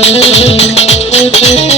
Thank you.